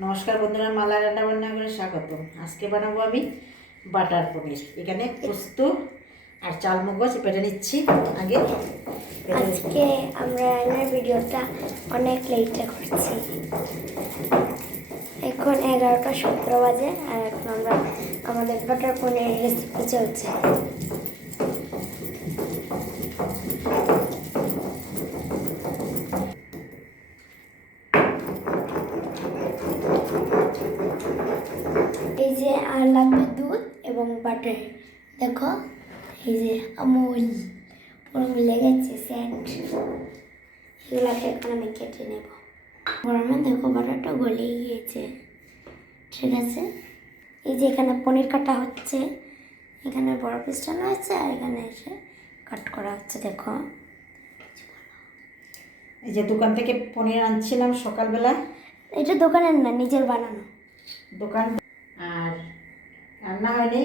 নমস্কার বন্ধুরা, মালা রান্না বান্না করে স্বাগত। আজকে বানাবো আমি বাটার পনির। এখানে পোস্ত আর চাল মগজ পেটে নিচ্ছি আগে। আজকে আমরা রান্নার ভিডিওটা অনেক লেটে করছি। এখন 11:17 বাজে আর এখন আমরা আমাদের বাটার পনির রেসিপি চলছে। এই যে আর লাগবে দুধ এবং বাটার। দেখো এই যে আমুল পুরো মিলে গেছে সেট। এগুলোকে এখন আমি কেটে নেব। গরমে দেখো বাটারটা গলে গিয়েছে। ঠিক আছে, এই যে এখানে পনির কাটা হচ্ছে, এখানে বড় পিসটা হয়েছে আর এখানে এসে কাট করা হচ্ছে। দেখো এই যে দোকান থেকে পনির আনছিলাম সকালবেলা। এটা দোকানের না, নিজের বানানো। দোকান আর রান্না হয়নি,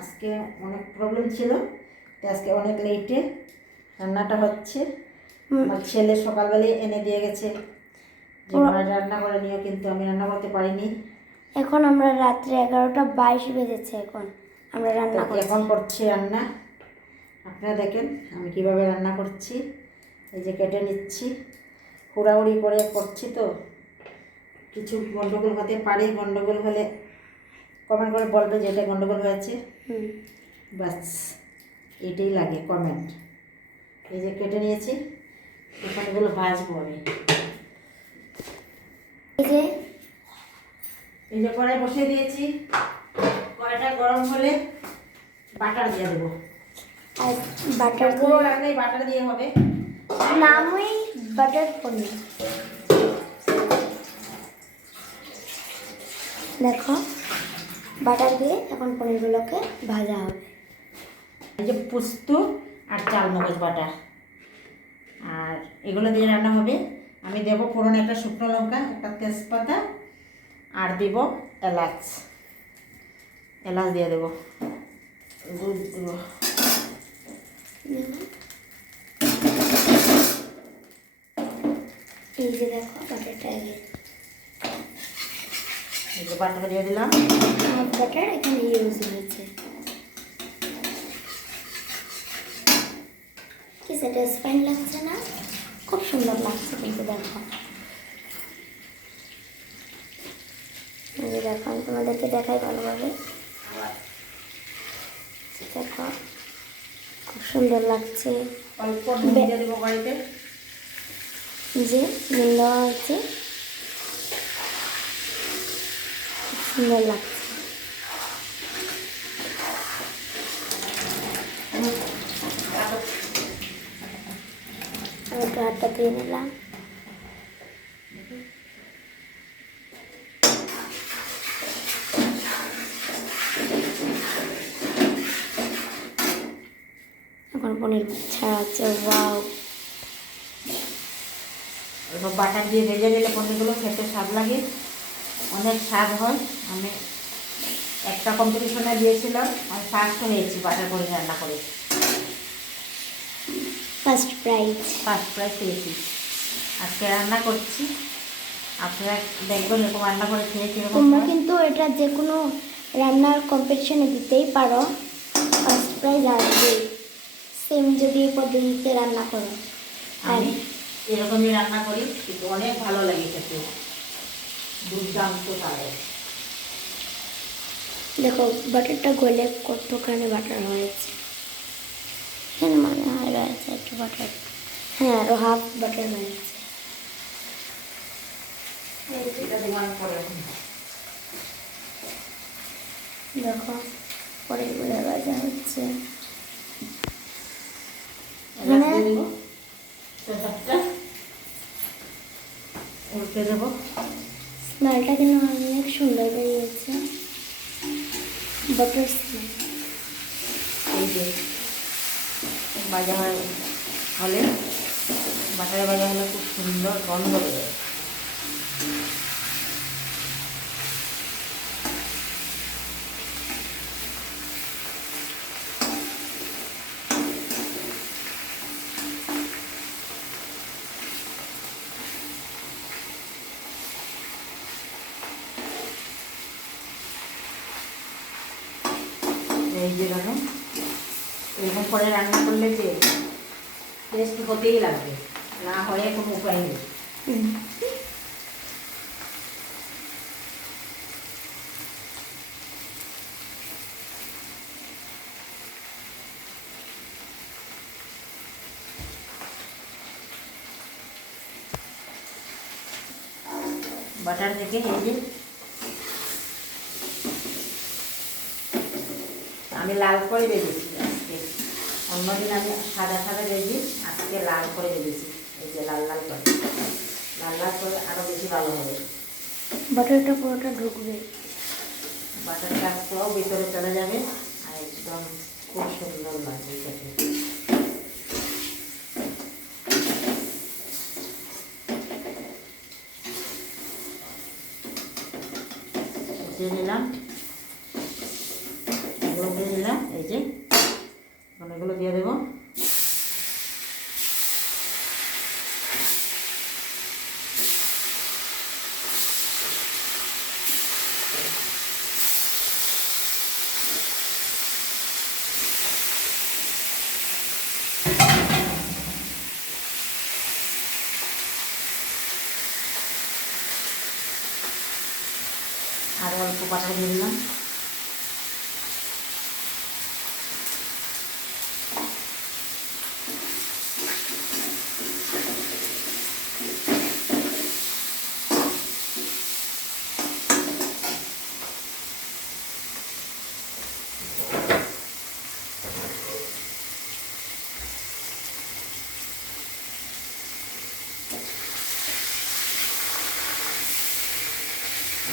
আজকে অনেক প্রবলেম ছিল, তো আজকে অনেক লেটে রান্নাটা হচ্ছে। আমার ছেলে সকালবেলায় এনে দিয়ে গেছে যে রান্না করে নিও, কিন্তু আমি রান্না করতে পারিনি। এখন আমরা রাত্রে 11:22 বেজেছে, এখন আমরা রান্না করছি। এখন করছি রান্না। আপনারা দেখেন আমি কিভাবে রান্না করছি। এই যে কেটে নিচ্ছি, হুড়াহুড়ি করে করছি, তো কিছু গন্ডগোল হতে পারে। গন্ডগোল হলে কমেন্ট করে বলবে যে এটা গন্ডগোল হয়েছে। বাস এটাই লাগে কমেন্ট। এই যে কেটে নিয়েছি, এখন এগুলো ভাজবো আমি। এই যে কড়াই বসিয়ে দিয়েছি, কড়াইটা গরম হলে বাটার দিয়ে দেবো। আর বাটার পুরো রান্নাই বাটার দিয়ে হবে, নামই বাটার পনির। দেখো বাটার দিয়ে এখন পনিরগুলোকে ভাজা হবে। এই যে পোস্ত আর চাল মগজ বাটা, আর এগুলো দিয়ে রান্না হবে। আমি দেবো ফোড়নে একটা শুকনো লঙ্কা, একটা তেজপাতা, আর দেব এলাচ। এলাচ দিয়ে দেবো, দুধ দেবো। এই যে দেখো বাটারটা আগে, এই যে বাটার দিয়ে দিলাম। হাফ বাটার এখানে ইউজ হয়েছে। কি স্যাটিসফাইং লাগছে না? খুব সুন্দর লাগছে কিন্তু। দেখো দেখো আমি তোমাদেরকে দেখাই ভালোভাবে। দেখো খুব সুন্দর লাগছে। অল্প নুন দিয়ে দেবো বাড়িতে, যে নুন দেওয়া হয়েছে, খুব সুন্দর লাগছে। আমি একটু হাতটা ধুয়ে নিলাম। এখন পনির ছাড়াচ্ছে। ওয়াও, এবার বাটার দিয়ে ভেজে গেলে পনিরগুলো খেতে স্বাদ লাগে, অনেক স্বাদ হয়। আমি একটা কম্পিটিশনে দিয়েছিলাম, আমি ফার্স্ট হয়েছি বাটার পনির রান্না করে। ফার্স্ট প্রাইজ পেয়েছি। আজকে রান্না করছি, আপনারা দেখবেন এরকম রান্না করে খেয়ে কীরকম। তোমরা কিন্তু এটা যে কোনো রান্নার কম্পিটিশনে দিতেই পারো, ফার্স্ট প্রাইজ আসবে। সেম যদি এই পদ্ধতিতে রান্না করো। আমি এরকমই রান্না করি, কিন্তু অনেক ভালো লাগে খেতে, দুর্দান্ত লাগে। দেখো বাটারটা গলে কতখানি বাটার হয়েছে। এখানে মনে হয় রয়েছে একটু বাটার। হ্যাঁ, আরও হাফ বাটার হয়েছে। দেখো পনিরগুলো ভাজা হচ্ছে। উল্টে দেবো। স্মেলটা কিন্তু অনেক সুন্দর বেরিয়েছে, বাটার স্মেল। এই যে ভাজা হলে, বাটারে ভাজা হলে খুব সুন্দর গন্ধ বেরোয়। এই যে দেখো, এরকম করে রান্না করলে যে টেস্ট হতেই লাগবে, না হয়ে কোনো উপায় নেই। বাটার থেকে এই যে আমি লাল করে ভেজেছি আজকে, অন্যদিন আমি সাদা সাদা ভেজি, আজকে লাল করে ভেজেছি। এই যে লাল লাল করে, লাল লাল করে আরও বেশি ভালো হবে। বাটারটা পুরোটা ঢুকবে, বাটারটা পুরো ভিতরে চলে যাবে আর একদম খুব সুন্দর লাগবে খেতে। দিয়ে নিলাম, এগুলো দিয়ে নিলাম, এই যে এগুলো দিয়ে দেবো। আর অল্প বাটার দিয়ে দিলাম।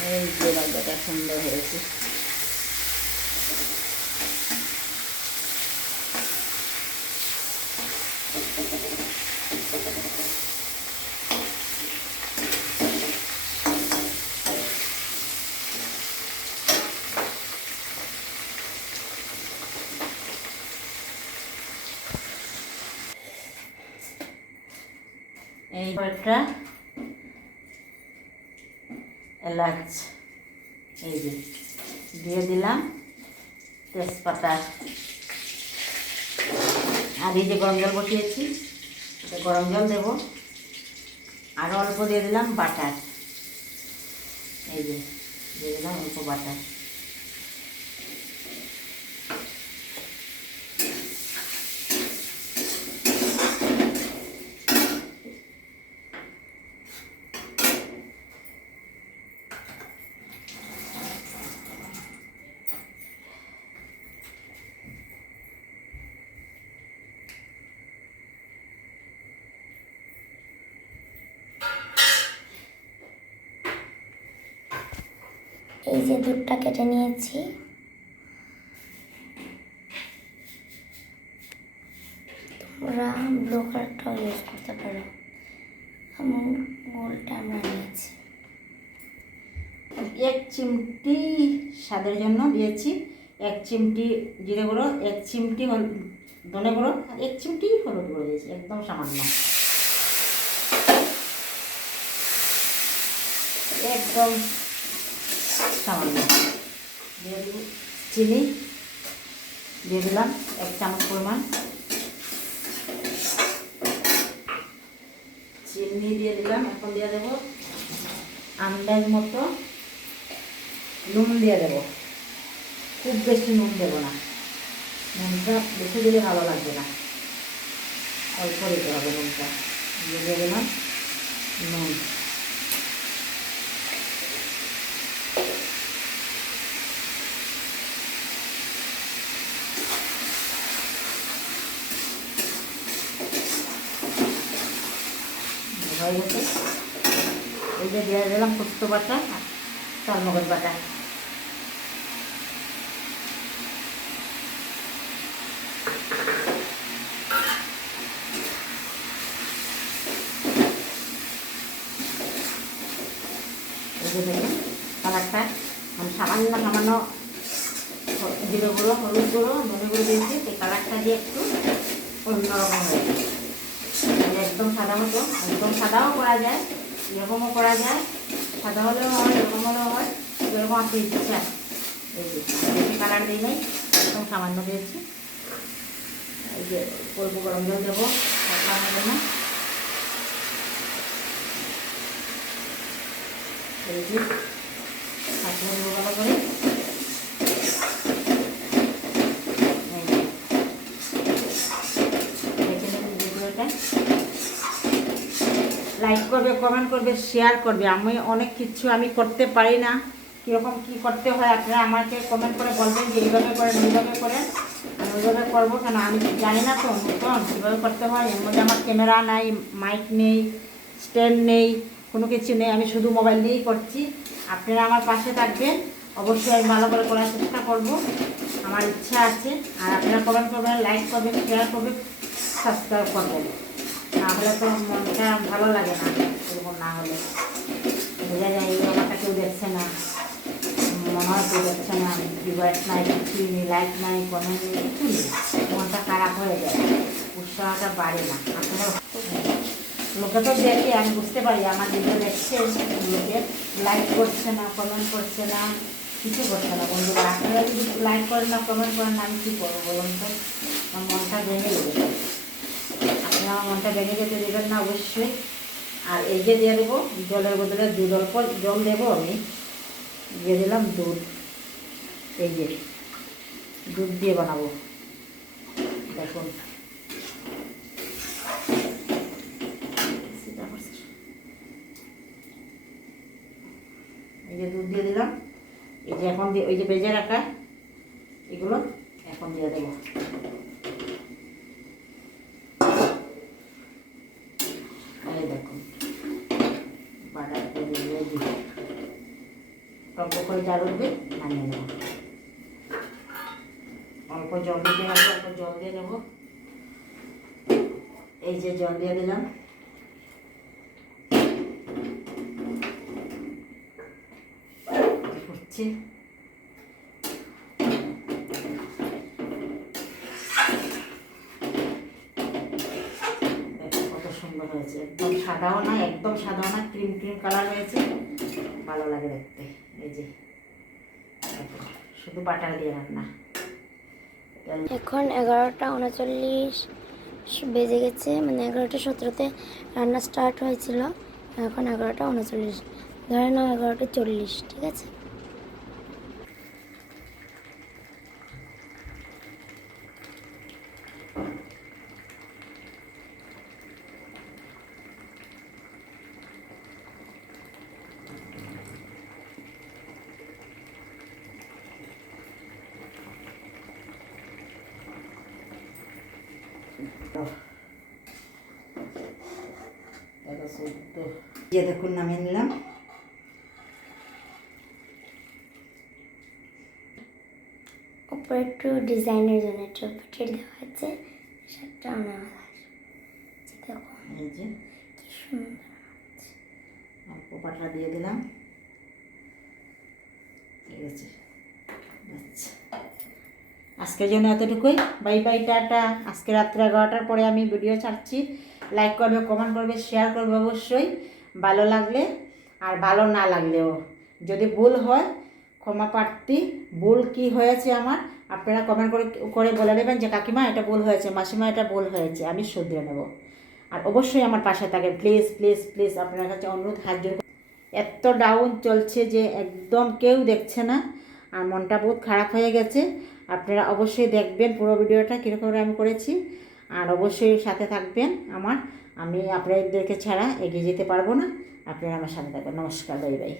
এই যে রঙটা সুন্দর হয়েছে। এই কয়েকটা এলাচ এই যে দিয়ে দিলাম, তেজপাতা, আর এই যে গরম জল বসিয়েছি, এটা গরম জল দেবো। আরও অল্প দিয়ে দিলাম বাটার, এই যে দিয়ে দিলাম অল্প বাটার। এই যে দুধটা কেটে নিয়েছি, তোমরা ব্লু কালারটাও ইউজ করতে পারো, আমি গোলটা আমরা নিয়েছি। 1 চিমটি স্বাদের জন্য দিয়েছি, 1 চিমটি জিরে গুঁড়ো, 1 চিমটি ধনে গুঁড়ো, আর 1 চিমটি হলুদ গুঁড়ো দিয়েছি, একদম সামান্য, একদম সামান্য। দিয়ে দিব চিনি, দিয়ে দিলাম 1 চামচ পরিমাণ চিনি দিয়ে দিলাম। এখন দিয়ে দেবো আন্দাজ মতো নুন দিয়ে দেবো, খুব বেশি নুন দেবো না, নুনটা বেশি দিলে ভালো লাগবে না, অল্প দিতে হবে নুনটা। দিয়ে দিলাম নুন, হয়ে গেছে। এই যে দিয়ে দিলাম পোস্ত বাটা, চালমগজ বাটা, এই যে দেখুন কালারটা, আমি সামান্য সামান্য জিরে গুঁড়ো, হলুদ গুঁড়ো, ধনে গুঁড়ো দিয়েছি, সেই কালারটা দিয়ে একটু অন্যরকম হয়ে যায়। একদম সাদা মতো, একদম সাদাও করা যায়, এরকমও করা যায়, সাদা হলেও হয়, এরকম হলেও হয়, এরকম আপনি ইচ্ছা। এই যে বেশি কালার দিই নাই, একদম সামান্য দিয়েছি। এই যে অল্প গরম জল দেবো রান্নার জন্য। এই যে সাঁতলে দেবো ভালো করে। লাইক করবে, কমেন্ট করবে, শেয়ার করবে। আমি অনেক কিছু আমি করতে পারি না, কীরকম কী করতে হয় আপনারা আমাকে কমেন্ট করে বলবেন যে এইভাবে করেন এইভাবে করেন, আমি ওইভাবে করবো। কেন আমি জানি না তো নতুন কীভাবে করতে হয়। এর মধ্যে আমার ক্যামেরা নাই, মাইক নেই, স্ট্যান্ড নেই, কোনো কিছু নেই, আমি শুধু মোবাইল দিয়েই করছি। আপনারা আমার পাশে থাকবেন, অবশ্যই আমি ভালো করে করার চেষ্টা করব, আমার ইচ্ছা আছে। আর আপনারা কমেন্ট করবেন, লাইক করবেন, শেয়ার করবেন, সাবস্ক্রাইব করবেন। না হলে তো মনটা ভালো লাগে না, এরকম না হলে বোঝা যায় এই আমারটা কেউ দেখছে না, মনে হয় কেউ দেখছে না, ভিউয়ার্স নাই, কিছু নেই, লাইক নাই, কমেন্ট নেই, কিছু নেই, মনটা খারাপ হয়ে যায়, উৎসাহটা বাড়ে না। আপনারা লোকে তো দেখে আমি বুঝতে পারি আমার ভিডিও দেখছে, লোকে লাইক করছে না, কমেন্ট করছে না, কিছু করছে না। বন্ধুরা আপনারা যদি লাইক করেন না, কমেন্ট করেন না, আমি কী করবো বলুন তো? আমার মনটা ভেঙে দেবে। আপনারা আমার মনটা ভেঙে যেতে দেবেন না অবশ্যই। আর এই যে দিয়ে দেবো জলের বদলে দুধ, অল্প জল দেবো, আমি দিয়ে দিলাম দুধ। এই যে দুধ দিয়ে বানাবো, দেখুন। এই যে দুধ দিয়ে দিলাম। এই যে এখন দিয়ে ওই যে ভেজে রাখা এগুলো এখন দিয়ে দেবো। এই দেখুন বাটার দিয়ে টক করে জাল উঠবে, নামিয়ে নেব। অল্প জল দিতে হবে, অল্প জল দিয়ে দেবো। এই যে জল দিয়ে দিলাম। ফুটছে, কত সুন্দর হয়েছে। একদম সাদাও না, একদম সাদাও না, ক্রিম ক্রিম কালার হয়েছে, ভালো লাগে দেখতে। এই যে শুধু বাটার দিয়ে রান্না। এখন 11টা 39 বেজে গেছে, মানে 11টা 17-তে রান্না স্টার্ট হয়েছিল, এখন 11টা 39, ধরে নাও 11টা 40, ঠিক আছে। যে দেখুন নামিয়ে নিলাম। উপরে একটু ডিজাইনের জন্য একটু পাটির দেওয়া আছে, শার্টটা অনেক ভালো আছে। দেখো এই যে কি সুন্দর, অল্প বাটার দিয়ে দিলাম। ঠিক আছে, আচ্ছা আজকের জন্য এতটুকুই। Bye bye, tata. আজকে রাত্রে 11টার পরে আমি ভিডিও ছাড়ছি। লাইক করবে, কমেন্ট করবে, শেয়ার করবে অবশ্যই, ভালো লাগলে। আর ভালো না লাগলেও যদি ভুল হয় ক্ষমা প্রার্থী। ভুল কি হয়েছে আমার আপনারা কমেন্ট করে করে বলে দেবেন যে কাকিমা এটা ভুল হয়েছে, মাসিমা এটা ভুল হয়েছে, আমি শুধরে নেব। আর অবশ্যই আমার পাশে থাকেন, প্লিজ প্লিজ প্লিজ, আপনার কাছে অনুরোধ, হাত জোড়। এত ডাউন চলছে যে একদম কেউ দেখছে না, আর মনটা বহুত খারাপ হয়ে গেছে। আপনারা অবশ্যই দেখবেন পুরো ভিডিওটা কীরকম আমি করেছি, আর অবশ্যই সাথে থাকবেন আমার। আমি আপনাদেরকে ছাড়া এগিয়ে যেতে পারবো না, আপনারা আমার সাথে থাকবেন। নমস্কার, বাই বাই।